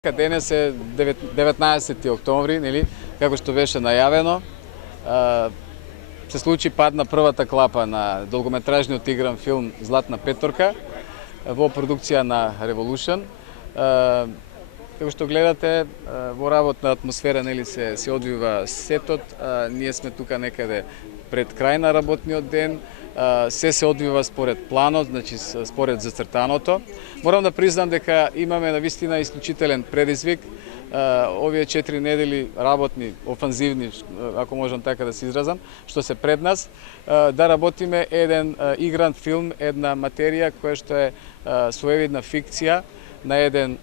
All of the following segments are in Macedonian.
Денес е 19 октомври, нели, како што беше најавено. Се случи пад на првата клапа на долгометражниот игран филм Златна петорка во продукција на Revolution. Како што гледате, во работна атмосфера нели се одвива сетот. Ние сме тука некаде пред крај на работниот ден. Се одвива според планот, значи според зацртаното. Морам да признам дека имаме навистина исклучителен предизвик. Овие 4 недели работни, офанзивни, ако можам така да се изразам, што се пред нас, да работиме еден игран филм, една материја која што е своевидна фикција на еден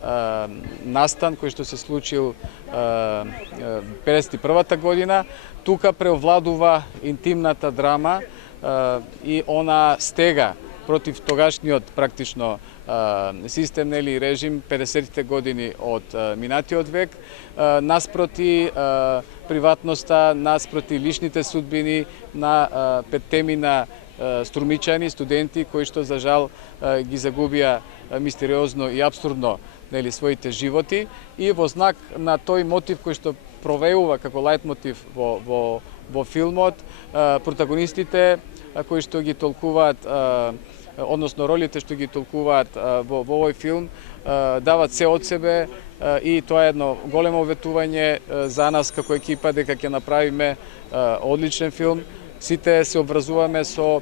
настан кој што се случил 51-та година. Тука преовладува интимната драма и она стега против тогашниот практично систем нели режим 50-те години од минатиот век, наспроти приватноста, наспроти личните судбини на петтемина струмичани, студенти кои што за жал ги загубија мистериозно и апсурдно нели своите животи, и во знак на тој мотив кој што провеува како лајт мотив во филмот, протагонистите кои што ги толкуваат, односно ролите што ги толкуваат во овој филм, дават се од себе, и тоа е едно големо ветување за нас како екипа дека ќе направиме одличен филм. Сите се обврзуваме со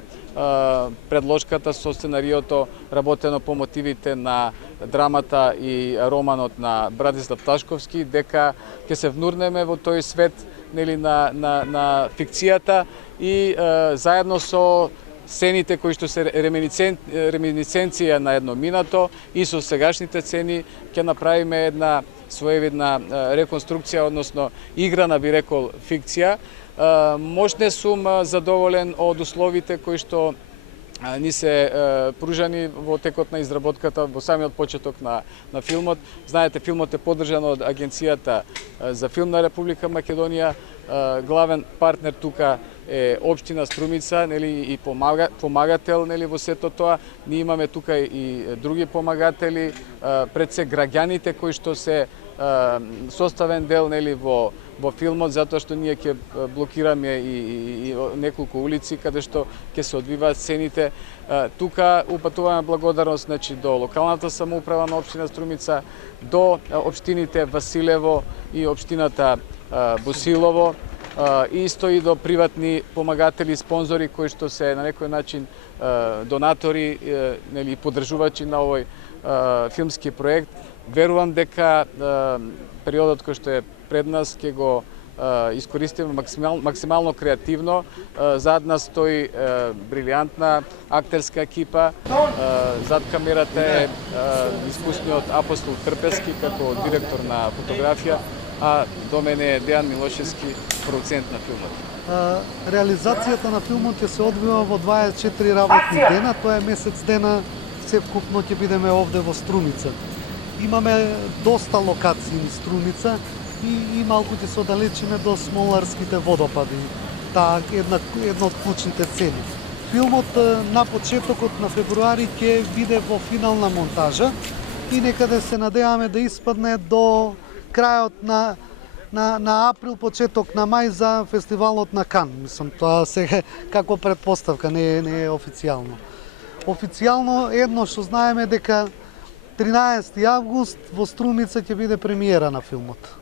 предложката, со сценариото работено по мотивите на драмата и романот на Братислав Ташковски, дека ќе се внурнеме во тој свет нели на фикцијата и заедно со сцените кои што се реминисценција на едно минато и со сегашните сцени ќе направиме една своевидна реконструкција, односно играна, би рекол, фикција. Можне сум задоволен од условите кои што ни се пружани во текот на изработката, во самиот почеток на филмот. Знаете, филмот е поддржан од Агенцијата за филм на Република Македонија. Главен партнер тука е општина Струмица, нели, и помагател нели во сето тоа. Ние имаме тука и други помагатели, пред се граѓаните кои што се составен дел нели во филмот, затоа што ние ќе блокираме и неколку улици каде што ќе се одвиваат сцените. Тука упатуваме благодарност значи до локалната самоуправа на општина Струмица, до општините Василево и општината Босилово, исто и до приватни помагатели, спонзори кои што се на некој начин донатори нели поддржувачи на овој филмски проект. Верувам дека периодот кој што е пред нас ќе го искористиме максимално креативно. Зад нас стои брилијантна актерска екипа. Зад камерата е искусниот Апостол Трпески како директор на фотографија, а до мене е Дејан Милошевски, продуцент на филмот. Реализацијата на филмот ќе се одвива во 24 работни дена, тоа е месец дена севкупно ќе бидеме овде во Струмица. Имаме доста локации низ Струмица и малку ќе се оддалечиме до Смоларските водопади. Таа една од клучните цели. Филмот на почетокот на февруари ќе биде во финална монтажа и некаде се надеваме да испадне до крајот на април, почеток на мај за фестивалот на Кан. Мислам, тоа сега како предпоставка, не е официјално. Официјално едно што знаеме дека 13 август во Струмица ќе биде премиера на филмот.